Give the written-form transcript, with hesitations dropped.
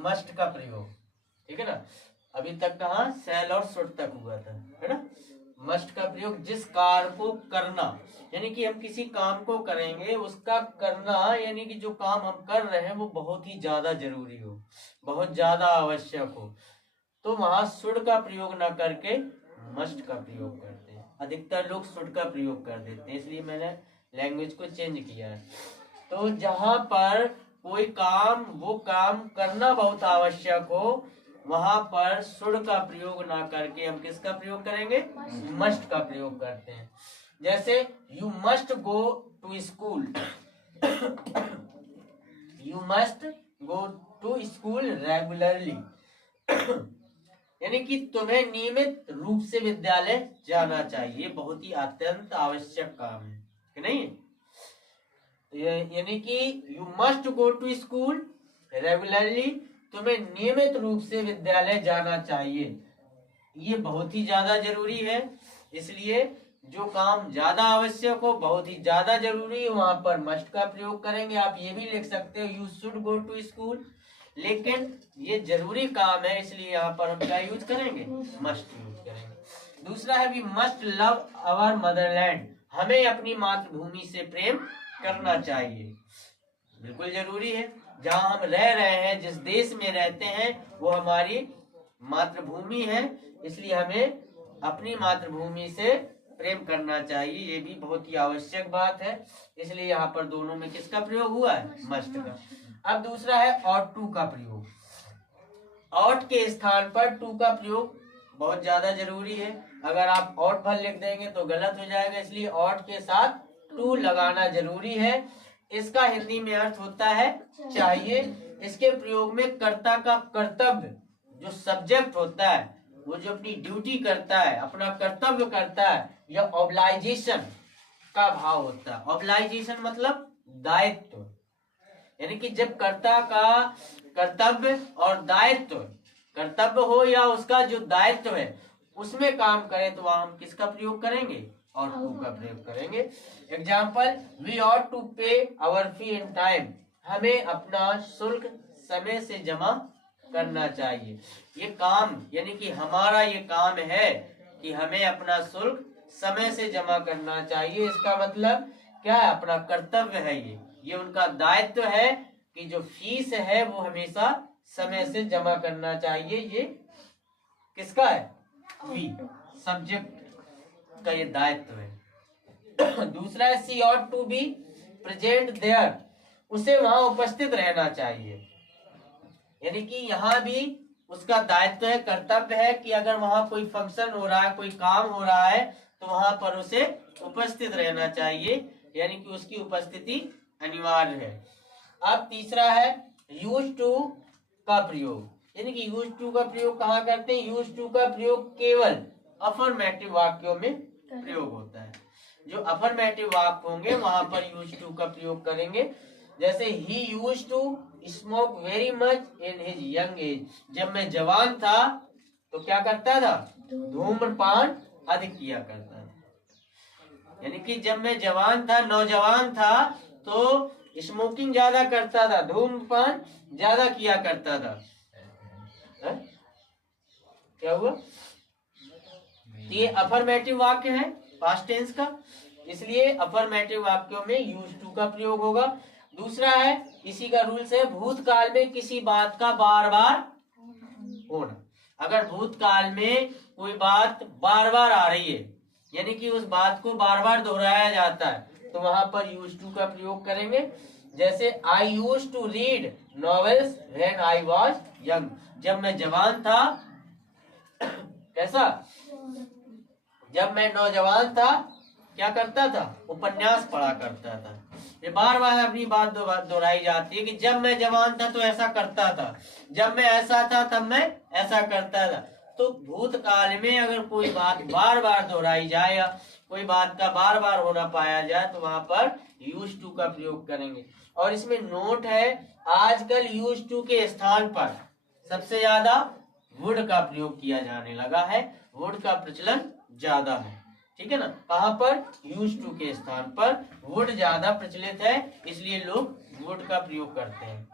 Must का प्रयोग, ठीक है ना। अभी तक कहाँ शैल और शुड तक हुआ था, है ना। मस्ट का प्रयोग जिस कार्य को करना, यानी कि हम किसी काम को करेंगे, उसका करना यानी कि जो काम हम कर रहे हैं वो बहुत ही ज्यादा जरूरी हो, बहुत ज्यादा आवश्यक हो, तो वहां शुड का प्रयोग ना करके मस्ट का प्रयोग करते हैं। अधिकतर लोग शुड का प्रयोग कर देते हैं, इसलिए मैंने लैंग्वेज को चेंज किया है। तो जहां पर कोई काम, वो काम करना बहुत आवश्यक हो, वहां पर शुड का प्रयोग ना करके हम किसका प्रयोग करेंगे, मस्ट का प्रयोग करते हैं। जैसे you must go to school, you must go to school regularly, यानी कि तुम्हें नियमित रूप से विद्यालय जाना चाहिए, बहुत ही अत्यंत आवश्यक काम है कि नहीं। यानी कि you must go to school regularly, तुम्हें नियमित रूप से विद्यालय जाना चाहिए, ये बहुत ही ज्यादा जरूरी है। इसलिए जो काम ज्यादा आवश्यक हो, बहुत ही ज्यादा जरूरी है, वहां पर मस्ट का प्रयोग करेंगे। आप ये भी लिख सकते हो you should go to school, लेकिन ये जरूरी काम है, इसलिए यहाँ पर हम क्या यूज करेंगे, मस्ट यूज करेंगे। दूसरा है we must love our motherland, हमें अपनी मातृभूमि से प्रेम करना चाहिए, बिल्कुल जरूरी है। जहां हम रह रहे हैं, जिस देश में रहते हैं, वो हमारी मातृभूमि है, इसलिए हमें अपनी मातृभूमि से प्रेम करना चाहिए, ये भी बहुत ही आवश्यक बात है। इसलिए यहाँ पर दोनों में किसका प्रयोग हुआ है, मस्ट का। अब दूसरा है ऑट टू का प्रयोग। ऑट के स्थान पर टू का प्रयोग बहुत ज्यादा जरूरी है। अगर आप ऑट भर लिख देंगे तो गलत हो जाएगा, इसलिए ऑट के साथ टू लगाना जरूरी है। इसका हिंदी में अर्थ होता है चाहिए। इसके प्रयोग में कर्ता का कर्तव्य, जो सब्जेक्ट होता है, वो जो अपनी ड्यूटी करता है, अपना कर्तव्य करता है, या ऑब्लाइजेशन का भाव होता है। ऑब्लाइजेशन मतलब दायित्व, यानी कि जब कर्ता का कर्तव्य और दायित्व, कर्तव्य हो या उसका जो दायित्व है, उसमें काम करे, तो वहां हम किसका प्रयोग करेंगे, और टू का प्रयोग करेंगे। एग्जाम्पल, वी ऑट टू पे आवर फी इन टाइम, हमें अपना शुल्क समय से जमा करना चाहिए। ये काम, यानी कि हमारा ये काम है कि हमें अपना शुल्क समय से जमा करना चाहिए। इसका मतलब क्या है, अपना कर्तव्य है, ये उनका दायित्व है कि जो फीस है वो हमेशा समय से जमा करना चाहिए। ये किसका है, वी, सब्जेक्ट का ये दायित्व है। दूसरा है C ought to be present there, उसे वहां उपस्थित रहना चाहिए, यानी कि यहाँ भी उसका दायित्व है, कर्तव्य है कि अगर वहां कोई फंक्शन हो रहा है, कोई काम हो रहा है, तो वहां पर उसे उपस्थित रहना चाहिए, यानी कि उसकी उपस्थिति अनिवार्य है। अब तीसरा है यूज टू का प्रयोग, यानी कि यूज टू का प्रयोग कहाँ करते हैं, यूज टू का प्रयोग केवल अफर्मेटिव वाक्यों में प्रयोग होता है। जो अफर्मेटिव वाक्य होंगे वहां पर यूज टू का प्रयोग करेंगे। जैसे ही use to smoke very much in his young age, जब मैं जवान था तो क्या करता था, धूम्रपान अधिक किया करता था। यानी कि जब मैं जवान था, नौजवान था, तो स्मोकिंग ज्यादा करता था, धूम्रपान ज्यादा किया करता था। है? क्या हुआ, ये अफर्मेटिव वाक्य है पास्ट टेंस का, इसलिए अफर्मेटिव वाक्यों में यूज टू का प्रयोग होगा। दूसरा है, इसी का रूल्स है, भूतकाल में किसी बात का बार बार होना। अगर भूतकाल में कोई बात बार बार आ रही है, यानी कि उस बात को बार बार दोहराया जाता है, तो वहां पर यूज टू का प्रयोग करेंगे। जैसे I use to read novels when I was young, जब मैं जवान था। कैसा, जब मैं नौजवान था क्या करता था, उपन्यास पढ़ा करता था। ये बार बार अपनी बात दोहराई जाती है कि जब मैं जवान था तो ऐसा करता था, जब मैं ऐसा था तब मैं ऐसा करता था। तो भूतकाल में अगर कोई बात बार बार दोहराई जाए या कोई बात का बार बार होना पाया जाए, तो वहां पर यूज टू का प्रयोग करेंगे। और इसमें नोट है, आजकल यूज टू के स्थान पर सबसे ज्यादा वुड का प्रयोग किया जाने लगा है, वुड का प्रचलन ज्यादा है, ठीक है ना। कहां पर, यूज टू के स्थान पर वुड ज्यादा प्रचलित है, इसलिए लोग वुड का प्रयोग करते हैं।